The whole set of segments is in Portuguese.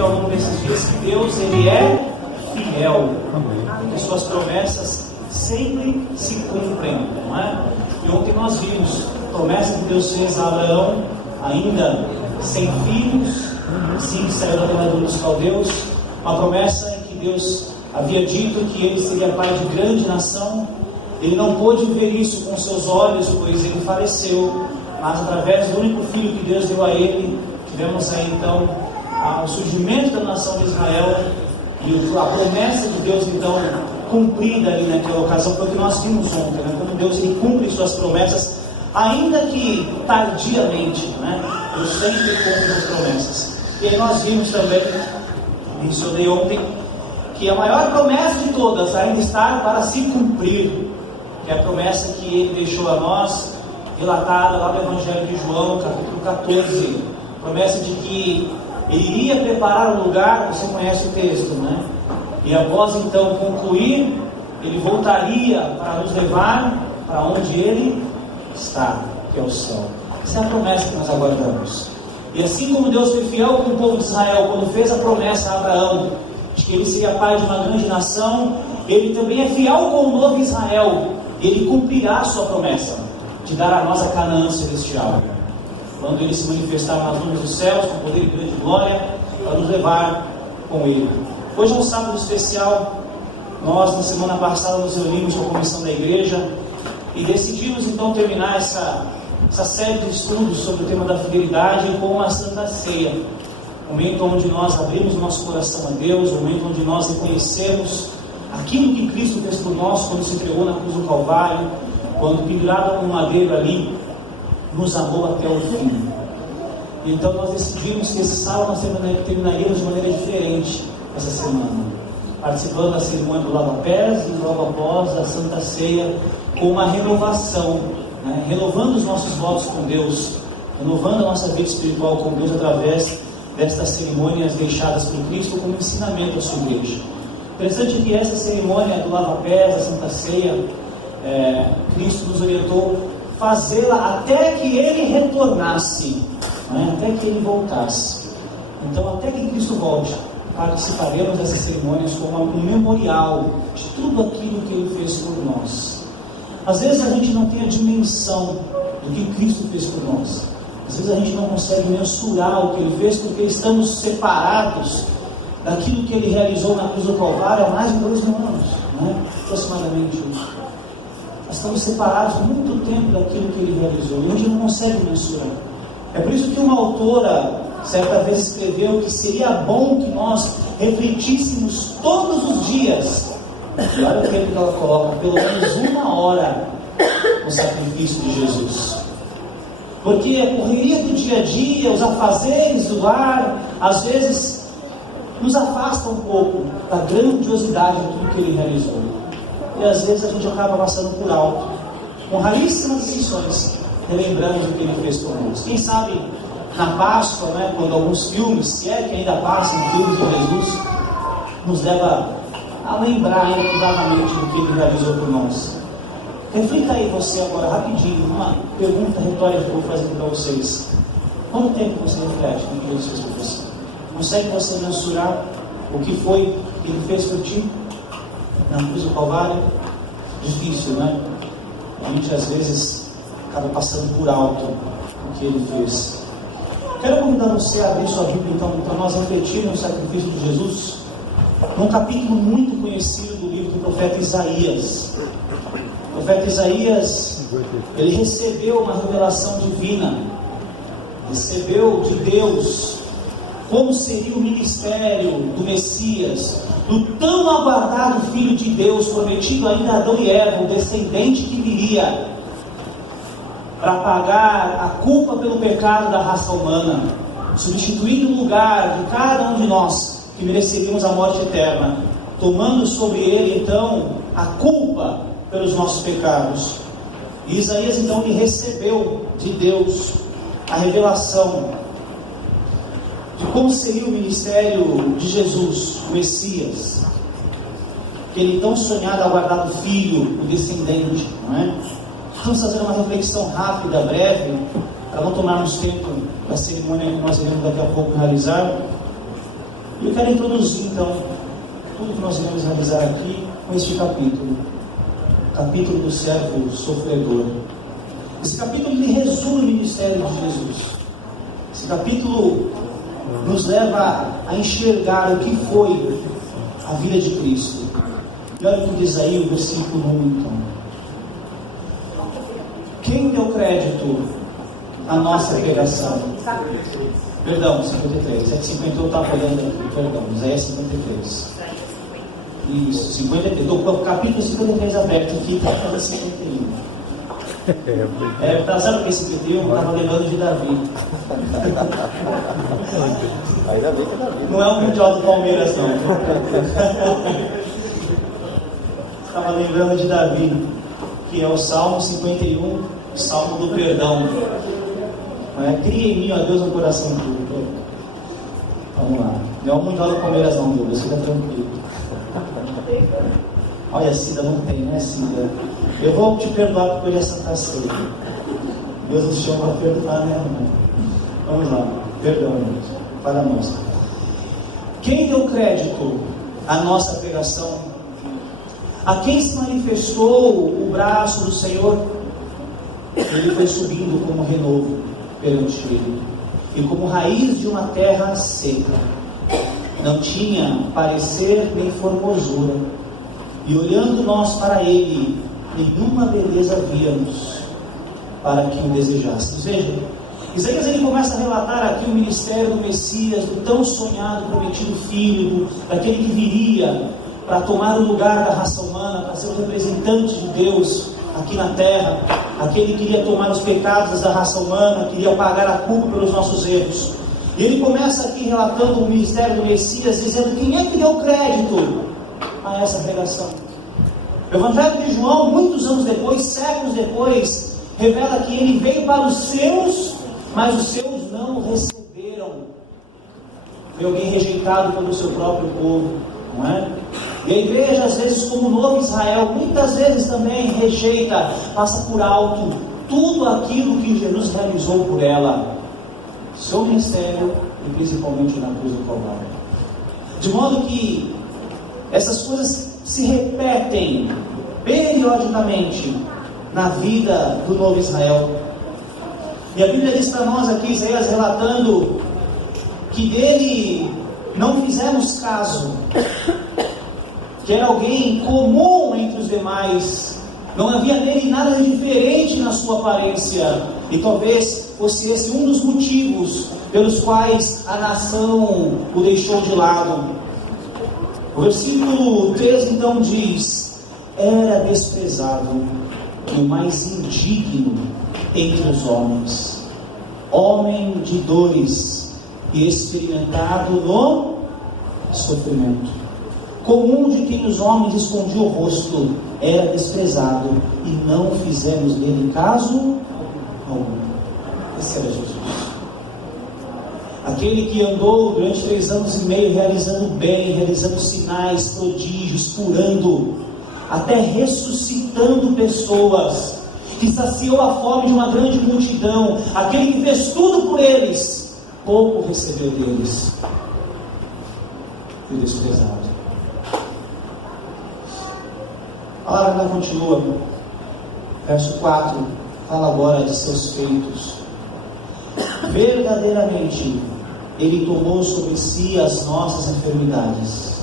aqui ao longo desses dias que Deus, Ele é fiel, que suas promessas sempre se cumprem, não é? E ontem nós vimos a promessa que Deus fez a Abraão, ainda sem filhos, assim que saiu da terra dos caldeus, uma promessa em que Deus havia dito que ele seria pai de grande nação. Ele não pôde ver isso com seus olhos, pois ele faleceu, mas através do único filho que Deus deu a ele, tivemos aí então o surgimento da nação de Israel, e a promessa de Deus então cumprida ali naquela ocasião. Foi o que nós vimos ontem, né? Quando Deus ele cumpre suas promessas, ainda que tardiamente, né? Deus sempre cumpre as promessas. E aí nós vimos também, mencionei ontem, que a maior promessa de todas ainda está para se cumprir, que é a promessa que Ele deixou a nós, relatada lá no Evangelho de João, capítulo 14, promessa de que Ele iria preparar um lugar. Você conhece o texto, né? E após então concluir, Ele voltaria para nos levar para onde Ele está, que é o céu. Essa é a promessa que nós aguardamos. E assim como Deus foi fiel com o povo de Israel quando fez a promessa a Abraão de que ele seria pai de uma grande nação, Ele também é fiel com o novo Israel. Ele cumprirá a sua promessa de dar a nós a Canaã celestial, quando Ele se manifestar nas nuvens dos céus com poder e grande glória, para nos levar com Ele. Hoje é um sábado especial. Nós na semana passada nos reunimos com a comissão da igreja e decidimos então terminar essa série de estudos sobre o tema da fidelidade com a Santa Ceia, momento onde nós abrimos o nosso coração a Deus, momento onde nós reconhecemos aquilo que Cristo fez por nós quando se entregou na cruz do Calvário, quando pendurado no madeiro ali, nos amou até o fim. E então nós decidimos que esse sábado nós terminaríamos de maneira diferente essa semana, participando da cerimônia do lava-pés e logo após a Santa Ceia, com uma renovação, né? Renovando os nossos votos com Deus, renovando a nossa vida espiritual com Deus através destas cerimônias deixadas por Cristo como ensinamento à sua igreja. Interessante que essa cerimônia do lava-pés, a Santa Ceia, Cristo nos orientou fazê-la até que Ele retornasse, né? Até que Ele voltasse. Então, até que Cristo volte, participaremos dessas cerimônias como um memorial de tudo aquilo que Ele fez por nós. Às vezes a gente não tem a dimensão do que Cristo fez por nós. Às vezes a gente não consegue mensurar o que Ele fez, porque estamos separados daquilo que Ele realizou na cruz do Calvário há mais de 2 mil anos, né? Aproximadamente isso. Nós estamos separados há muito tempo daquilo que Ele realizou, e a gente não consegue mensurar. É por isso que uma autora certa vez escreveu que seria bom que nós refletíssemos todos os dias, e olha o tempo que ela coloca, pelo menos 1 hora no sacrifício de Jesus. Porque a correria do dia a dia, os afazeres do lar, às vezes nos afasta um pouco da grandiosidade de tudo que Ele realizou. E às vezes a gente acaba passando por alto, com raríssimas exceções, relembrando o que Ele fez por nós. Quem sabe na Páscoa, né, quando alguns filmes, se é que ainda passam filmes de Jesus, nos leva a lembrar ainda vagamente do que Ele realizou por nós. Reflita aí você agora, rapidinho, uma pergunta retórica que eu vou fazer aqui para vocês. Quanto tempo você reflete no que Jesus fez por você? Consegue você mensurar o que foi que Ele fez por ti na cruz do Calvário? Difícil, né? A gente às vezes acaba passando por alto o que Ele fez. Quero convidar você a abrir sua Bíblia então para nós refletirmos no sacrifício de Jesus, num capítulo muito conhecido do livro do profeta Isaías. O profeta Isaías, ele recebeu uma revelação divina, recebeu de Deus como seria o ministério do Messias, do tão aguardado Filho de Deus, prometido ainda a Adão e Eva, o descendente que viria para pagar a culpa pelo pecado da raça humana, substituindo o lugar de cada um de nós que mereceríamos a morte eterna, tomando sobre ele então a culpa pelos nossos pecados. E Isaías então ele recebeu de Deus a revelação de como seria o ministério de Jesus, o Messias, aquele tão sonhado, aguardado filho, o descendente, não é? Vamos fazer uma reflexão rápida, breve, para não tomarmos tempo da cerimônia que nós iremos daqui a pouco realizar. E eu quero introduzir então tudo que nós iremos realizar aqui com este capítulo, o capítulo do servo sofredor. Esse capítulo ele resume o ministério de Jesus. Esse capítulo nos leva a enxergar o que foi a vida de Cristo. E olha o que diz aí o versículo 1 então. Quem deu crédito à nossa pregação? Perdão, 53. É que 51 estava olhando aqui, perdão, mas aí é 53. Isso, 53. Estou com o capítulo 53 aberto aqui, para 51. Sabe o que é 51? Eu estava lembrando de Davi. Ainda bem que é Davi. Não é o Mundial do Palmeiras, não. Estava lembrando de Davi, que é o Salmo 51, o Salmo do Perdão. Cria em mim, ó Deus, um coração puro. Vamos lá. Não é o Mundial do Palmeiras, não, Deus. Fica tranquilo. Olha, Cida, não tem, né, Cida? Eu vou te perdoar porque hoje é Santa Ceia. Deus nos chama para perdoar, né, irmão? Vamos lá. Perdão, Deus. Para nós. Quem deu crédito à nossa pregação? A quem se manifestou o braço do Senhor? Ele foi subindo como renovo perante ele, e como raiz de uma terra seca. Não tinha parecer nem formosura, e olhando nós para ele, nenhuma beleza víamos para que o desejássemos. Veja, Isaías ele começa a relatar aqui o ministério do Messias, do tão sonhado, prometido filho, daquele que viria para tomar o lugar da raça humana, para ser o representante de Deus aqui na terra, aquele que iria tomar os pecados da raça humana, que iria pagar a culpa pelos nossos erros. E ele começa aqui relatando o ministério do Messias, dizendo quem é que deu crédito a essa pregação. O Evangelho de João, muitos anos depois, séculos depois, revela que ele veio para os seus, mas os seus não o receberam. Foi alguém rejeitado pelo seu próprio povo, não é? E a igreja, às vezes, como o novo Israel, muitas vezes também rejeita, passa por alto tudo aquilo que Jesus realizou por ela, seu ministério e principalmente na cruz do Calvário. De modo que essas coisas se repetem periodicamente na vida do novo Israel. E a Bíblia diz para nós aqui, Isaías relatando, que dele não fizemos caso, que era alguém comum entre os demais, não havia nele nada de diferente na sua aparência, e talvez fosse esse um dos motivos pelos quais a nação o deixou de lado. O versículo 3 então diz: era desprezado e o mais indigno entre os homens, homem de dores e experimentado no sofrimento, comum de quem os homens escondiam o rosto, era desprezado e não fizemos dele caso algum. Esse era Jesus, aquele que andou durante 3 anos e meio realizando bem, realizando sinais, prodígios, curando, até ressuscitando pessoas, que saciou a fome de uma grande multidão, aquele que fez tudo por eles, pouco recebeu deles, foi desprezado. A palavra ainda continua, verso 4, fala agora de seus feitos. Verdadeiramente, ele tomou sobre si as nossas enfermidades,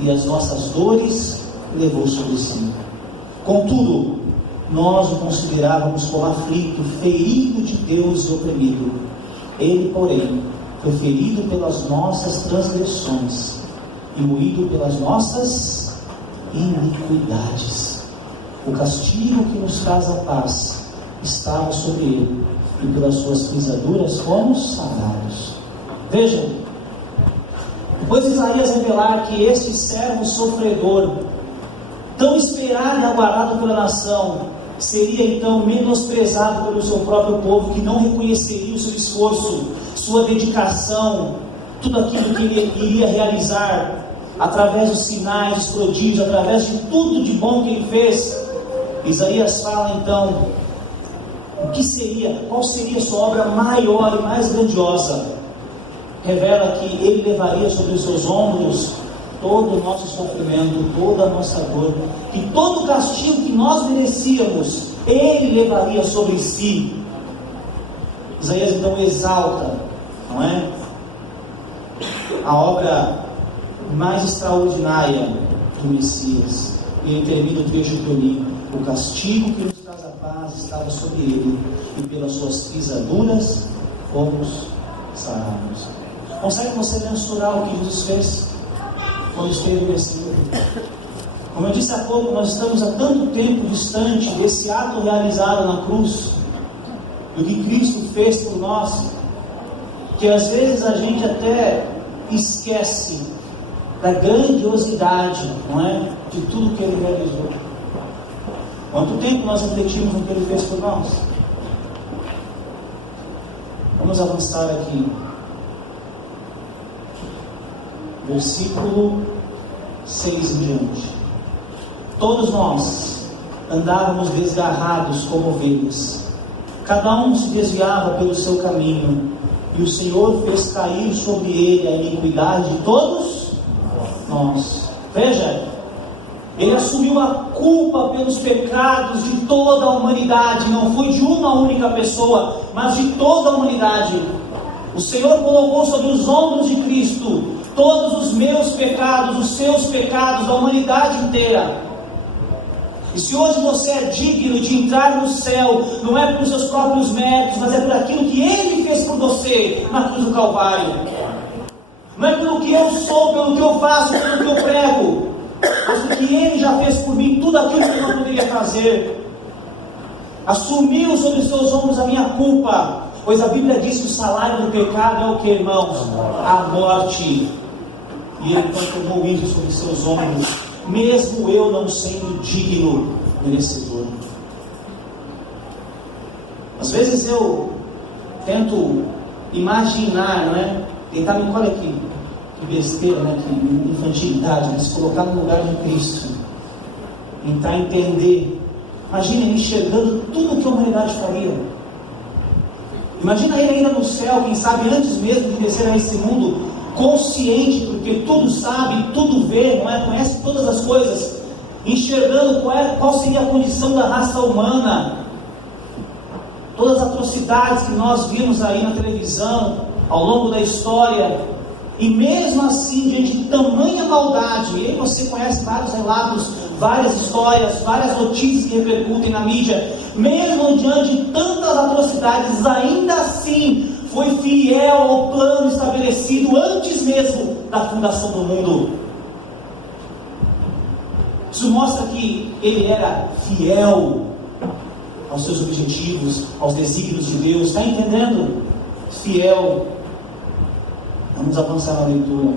e as nossas dores levou sobre si. Contudo, nós o considerávamos como aflito, ferido de Deus e oprimido. Ele, porém, foi ferido pelas nossas transgressões e moído pelas nossas iniquidades. O castigo que nos traz a paz estava sobre ele, e pelas suas pisaduras fomos sarados. Vejam, depois de Isaías revelar que este servo sofredor, tão esperado e aguardado pela nação, seria então menosprezado pelo seu próprio povo, que não reconheceria o seu esforço, sua dedicação, tudo aquilo que ele iria realizar, através dos sinais, dos prodígios, através de tudo de bom que ele fez. Isaías fala então, o que seria, qual seria a sua obra maior e mais grandiosa? revela que Ele levaria sobre os seus ombros todo o nosso sofrimento, toda a nossa dor, que todo o castigo que nós merecíamos, Ele levaria sobre si. Isaías então exalta, não é? A obra mais extraordinária do Messias. E ele termina o trecho que eu li: o castigo que nos traz a paz estava sobre ele, e pelas suas pisaduras fomos sarados. Consegue você mensurar o que Jesus fez quando esteve nesse mundo? Como eu disse há pouco, nós estamos há tanto tempo distante desse ato realizado na cruz, do que Cristo fez por nós, que às vezes a gente até esquece da grandiosidade, não é, de tudo que Ele realizou. Quanto tempo nós refletimos no que Ele fez por nós? Vamos avançar aqui. Versículo 6 em diante. Todos nós andávamos desgarrados como ovelhas, cada um se desviava pelo seu caminho, e o Senhor fez cair sobre ele a iniquidade de todos nós. Veja, Ele assumiu a culpa pelos pecados de toda a humanidade. Não foi de uma única pessoa, mas de toda a humanidade. O Senhor colocou sobre os ombros de Cristo todos os meus pecados, os seus pecados, da humanidade inteira. E se hoje você é digno de entrar no céu, não é pelos seus próprios méritos, mas é por aquilo que Ele fez por você na cruz do Calvário. Não é pelo que eu sou, pelo que eu faço, pelo que eu prego, mas porque Ele já fez por mim tudo aquilo que eu não poderia fazer. Assumiu sobre os seus ombros a minha culpa, pois a Bíblia diz que o salário do pecado é o que, irmãos? A morte. E Ele então tomou isso sobre os seus ombros, mesmo eu não sendo digno, merecedor. Às vezes eu tento imaginar, não é? Tentar me, olha aqui, que besteira, né? Que infantilidade, né? Se colocar no lugar de Cristo, tentar entender. Imagina Ele enxergando tudo que a humanidade faria. Imagina Ele ainda no céu, quem sabe antes mesmo de descer a esse mundo, consciente, porque tudo sabe, tudo vê, não é? Conhece todas as coisas, enxergando qual seria a condição da raça humana, todas as atrocidades que nós vimos aí na televisão, ao longo da história, e mesmo assim, diante de tamanha maldade, e aí você conhece vários relatos, várias histórias, várias notícias que repercutem na mídia, mesmo diante de tantas atrocidades, ainda assim, foi fiel ao plano estabelecido antes mesmo da fundação do mundo. Isso mostra que Ele era fiel aos seus objetivos, aos desígnios de Deus. Está entendendo? Fiel. Vamos avançar na leitura.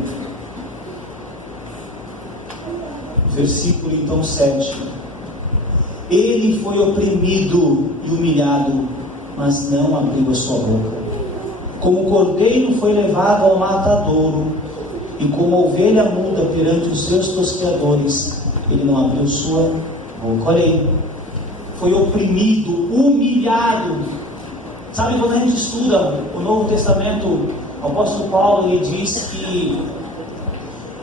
Versículo então 7. Ele foi oprimido e humilhado, mas não abriu a sua boca. Como cordeiro foi levado ao matadouro, e como ovelha muda perante os seus tosqueadores, Ele não abriu sua boca. Olha aí, foi oprimido, humilhado. Sabe, quando a gente estuda o Novo Testamento, o apóstolo Paulo, ele diz que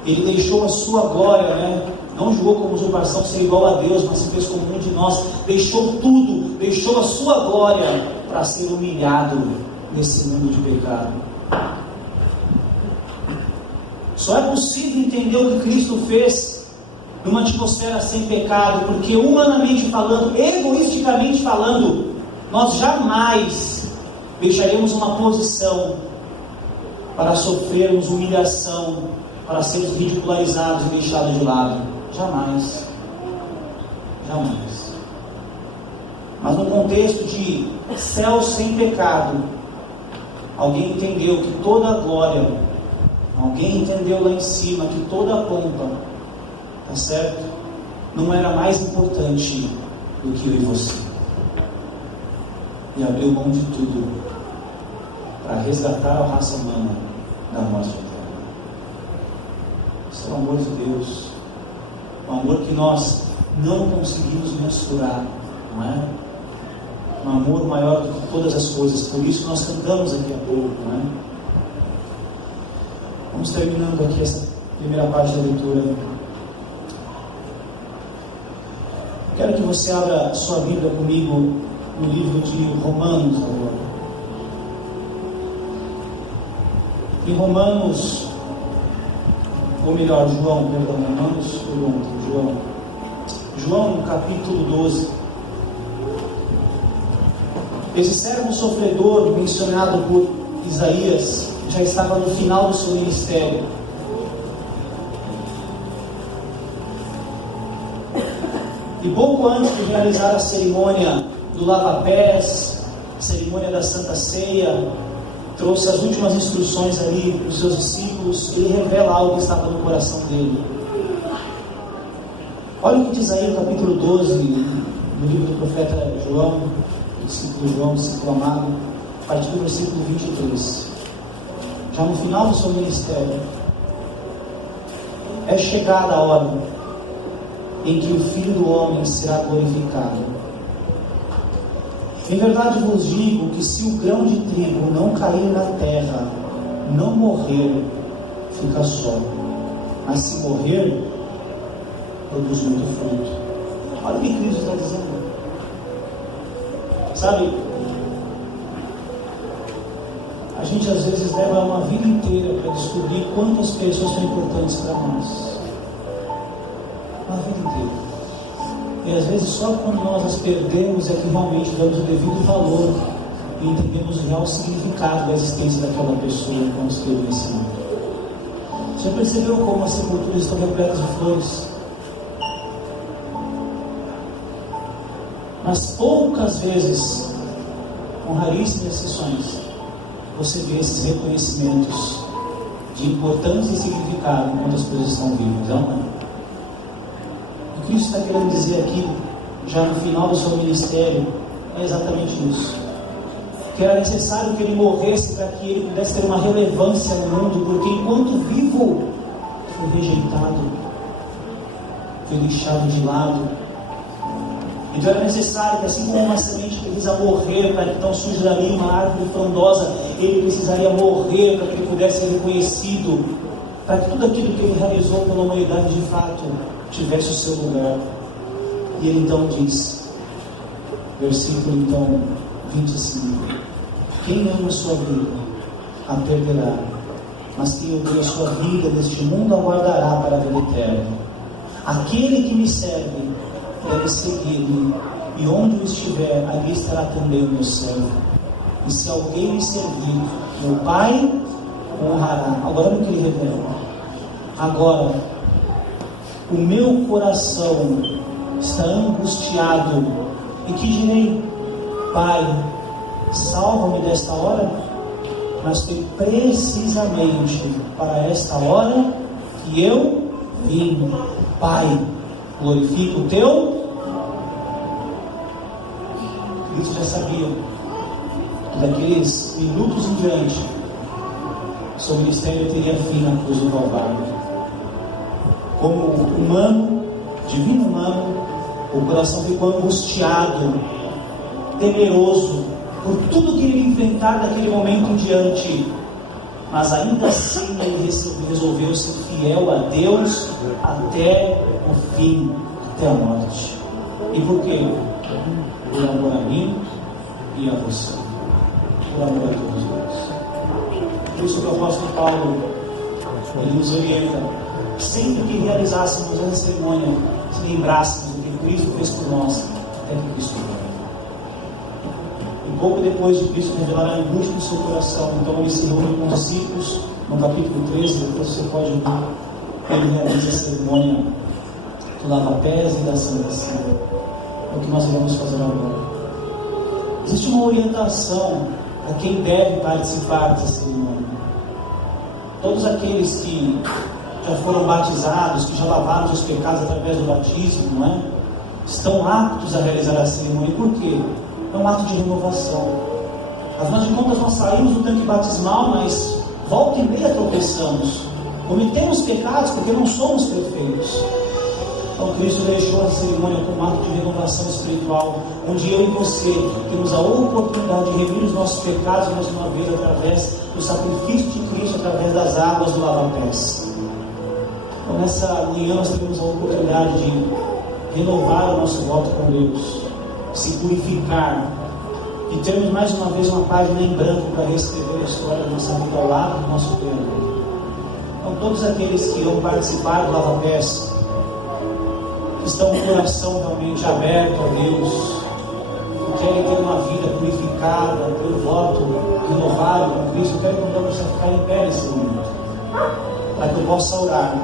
ele deixou a sua glória, né? Não julgou como usurpação ser igual a Deus, mas se fez como um de nós. Deixou tudo, deixou a sua glória para ser humilhado nesse mundo de pecado. Só é possível entender o que Cristo fez numa atmosfera sem pecado, porque humanamente falando, egoisticamente falando, nós jamais deixaremos uma posição para sofrermos humilhação, para sermos ridicularizados e deixados de lado. Jamais. Jamais. Mas no contexto de céu sem pecado, alguém entendeu que toda a glória, alguém entendeu lá em cima que toda a pompa, tá certo? Não era mais importante do que eu e você. E abriu mão de tudo para resgatar a raça humana da morte eterna. Esse é o amor de Deus, um amor que nós não conseguimos mensurar, não é? Um amor maior do que todas as coisas. Por isso que nós cantamos aqui a pouco, não é? Vamos terminando aqui essa primeira parte da leitura. Quero que você abra sua Bíblia comigo no livro de Romanos agora. Em Romanos, ou melhor, João, no capítulo 12. Esse servo sofredor mencionado por Isaías já estava no final do seu ministério. E pouco antes de realizar a cerimônia do lava-pés, cerimônia da Santa Ceia, trouxe as últimas instruções ali para os seus discípulos. Ele revela algo que estava no coração dele. Olha o que diz aí no capítulo 12, no livro do profeta João, discípulo João, discípulo amado, a partir do versículo 23. Já no final do seu ministério: é chegada a hora em que o Filho do Homem será glorificado. Em verdade vos digo que se o grão de trigo não cair na terra, não morrer, fica só. Mas se morrer, produz muito fruto. Olha o que Cristo está dizendo. Sabe, a gente às vezes leva uma vida inteira para descobrir quantas pessoas são importantes para nós. Uma vida inteira. E às vezes só quando nós as perdemos é que realmente damos o devido valor e entendemos o real significado da existência daquela pessoa quando esteve nesse mundo. Você percebeu como as sepulturas estão repletas de flores? Mas poucas vezes, com raríssimas exceções, você vê esses reconhecimentos de importância e significado enquanto as coisas estão vivas, não é? O que Cristo está querendo dizer aqui, já no final do seu ministério, é exatamente isso. Que era necessário que ele morresse para que ele pudesse ter uma relevância no mundo, porque enquanto vivo, foi rejeitado, foi deixado de lado. Então era necessário que, assim como uma semente precisa morrer para que não surja dali uma árvore frondosa, ele precisaria morrer para que ele pudesse ser reconhecido, para que tudo aquilo que ele realizou pela humanidade de fato tivesse o seu lugar. E ele então diz, versículo então 25: quem ama a sua vida a perderá, mas quem odeia a sua vida neste mundo aguardará para a vida eterna. Aquele que me serve deve seguir-me, e onde eu estiver, ali estará também o meu servo. E se alguém me servir, meu Pai o honrará. Agora o que ele revela? Agora, o meu coração está angustiado, e que direi? Pai, salva-me desta hora. Mas foi precisamente para esta hora que eu vim. Pai, glorifica o teu. Cristo já sabia que daqueles minutos em diante seu ministério teria fim na cruz do Calvário. Como humano, divino humano, o coração ficou angustiado, temeroso por tudo que ele ia enfrentar daquele momento em diante. Mas ainda assim ele resolveu ser fiel a Deus até o fim, até a morte. E por quê? Por amor a mim e a você. Por amor a todos nós. Por isso que o apóstolo Paulo, ele nos orienta, sempre que realizássemos essa cerimônia, se lembrássemos do que Cristo fez por nós, até que Cristo veio. E pouco depois de Cristo revelar a angústia do seu coração, então ele se reúne com os discípulos, no capítulo 13, depois você pode ver, ele realiza a cerimônia do lava-pés e da Santa Ceia. É o que nós iremos fazer agora. Existe uma orientação a quem deve participar dessa cerimônia. Todos aqueles que já foram batizados, que já lavaram seus pecados através do batismo, não é? Estão aptos a realizar a cerimônia. Por quê? É um ato de renovação. Afinal de contas, nós saímos do tanque batismal, mas volta e meia tropeçamos. Cometemos pecados porque não somos perfeitos. Então Cristo deixou a cerimônia como ato de renovação espiritual, onde eu e você temos a oportunidade de remir os nossos pecados mais uma vez através do sacrifício de Cristo, através das águas do lava-pés. Então nessa manhã nós temos a oportunidade de renovar o nosso voto com Deus, se purificar e termos mais uma vez uma página em branco para reescrever a história da nossa vida ao lado do nosso tempo. Então todos aqueles que vão participar do lava-pés, que estão com o coração realmente aberto a Deus, que querem ter uma vida purificada, ter um voto renovado com Cristo, eu quero convidar você a ficar em pé nesse momento, para que eu possa orar.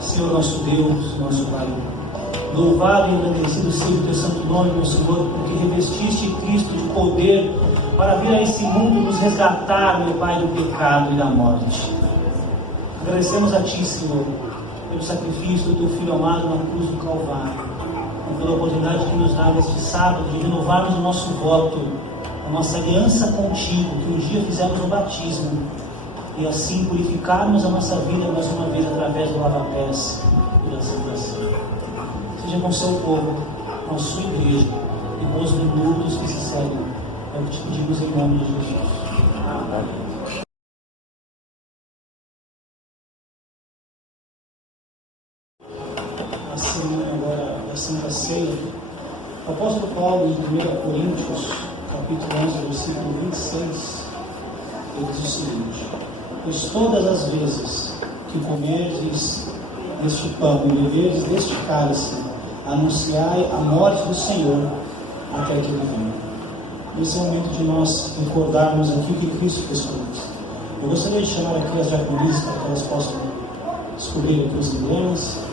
Senhor nosso Deus, nosso Pai, louvado e agradecido seja o teu santo nome, meu Senhor, porque revestiste Cristo de poder para vir a esse mundo e nos resgatar, meu Pai, do pecado e da morte. Agradecemos a Ti, Senhor, pelo sacrifício do Teu Filho amado na cruz do Calvário, e pela oportunidade que nos dá neste sábado de renovarmos o nosso voto, a nossa aliança contigo, que um dia fizemos no batismo, e assim purificarmos a nossa vida mais uma vez através do lava-pés e da Santa Ceia. Seja com o seu povo, com a sua igreja e com os minutos que se seguem. É o que te pedimos em nome de Jesus. Amém. A semana agora da Santa Ceia, o apóstolo Paulo, em 1 Coríntios, capítulo 11, versículo 26, ele diz o seguinte: pois todas as vezes que comerdes deste pão e beberdes deste cálice, anunciai a morte do Senhor até que Ele venha. Esse é o momento de nós recordarmos aqui o que Cristo fez por nós. Eu gostaria de chamar aqui as diaconisas para que elas possam descobrir aqui os emblemas.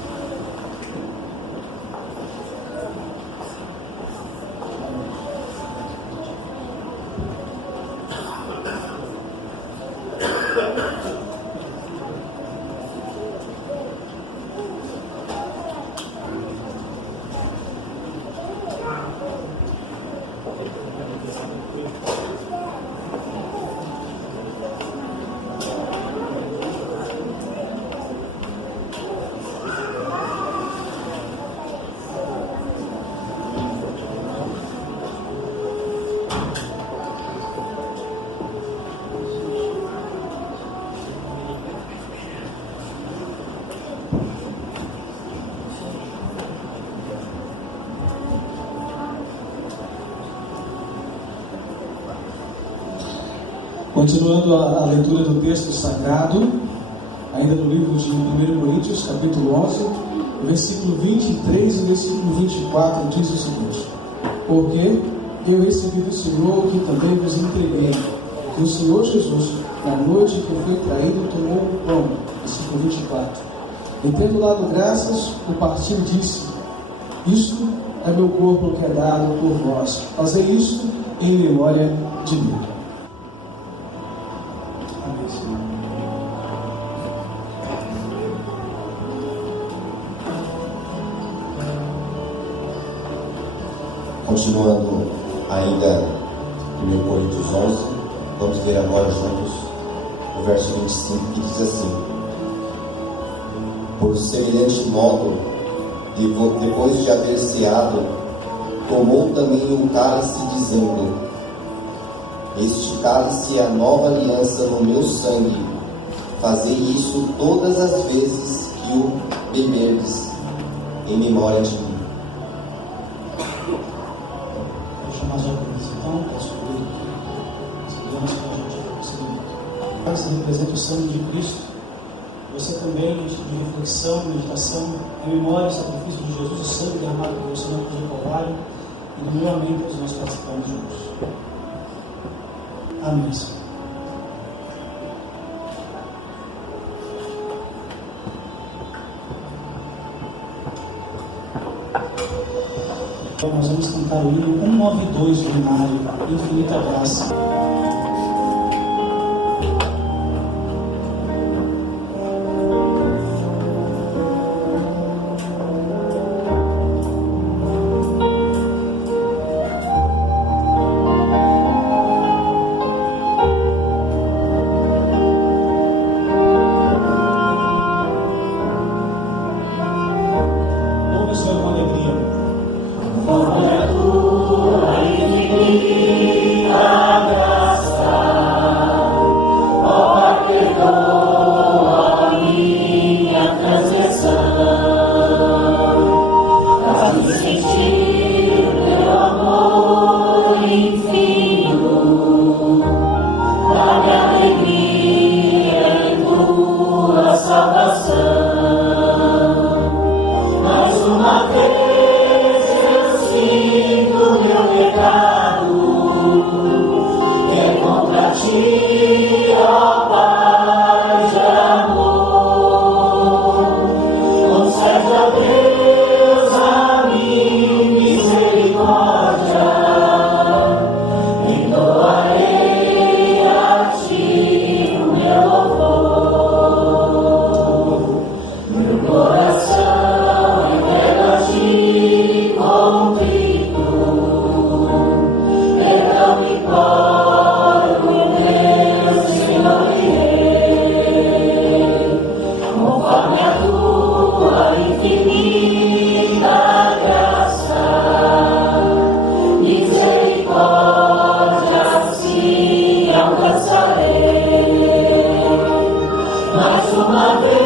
Continuando a leitura do texto sagrado, ainda no livro de 1 Coríntios, capítulo 11, versículo 23 e versículo 24, diz o seguinte: porque eu recebi do Senhor que também vos entreguei, que o Senhor Jesus, na noite que foi traído, tomou o pão, versículo 24, e tendo dado graças, o partiu e disse: isto é meu corpo que é dado por vós, fazei isto em memória de mim. Continuando ainda em 1 Coríntios 11, vamos ler agora juntos o verso 25, que diz assim: por semelhante modo, depois de haver ceado, tomou também o cálice, dizendo: este cálice é a nova aliança no meu sangue, fazei isso todas as vezes que o beberdes, em memória de mim. Esse representa o sangue de Cristo. Você também, de reflexão, meditação, em memória do sacrifício de Jesus, o sangue derramado por você na cruz do Calvário, e no meu amém todos nós participamos juntos. Amém. Então nós vamos cantar o hino 192 do Inário, Infinita Graça. mais uma vez.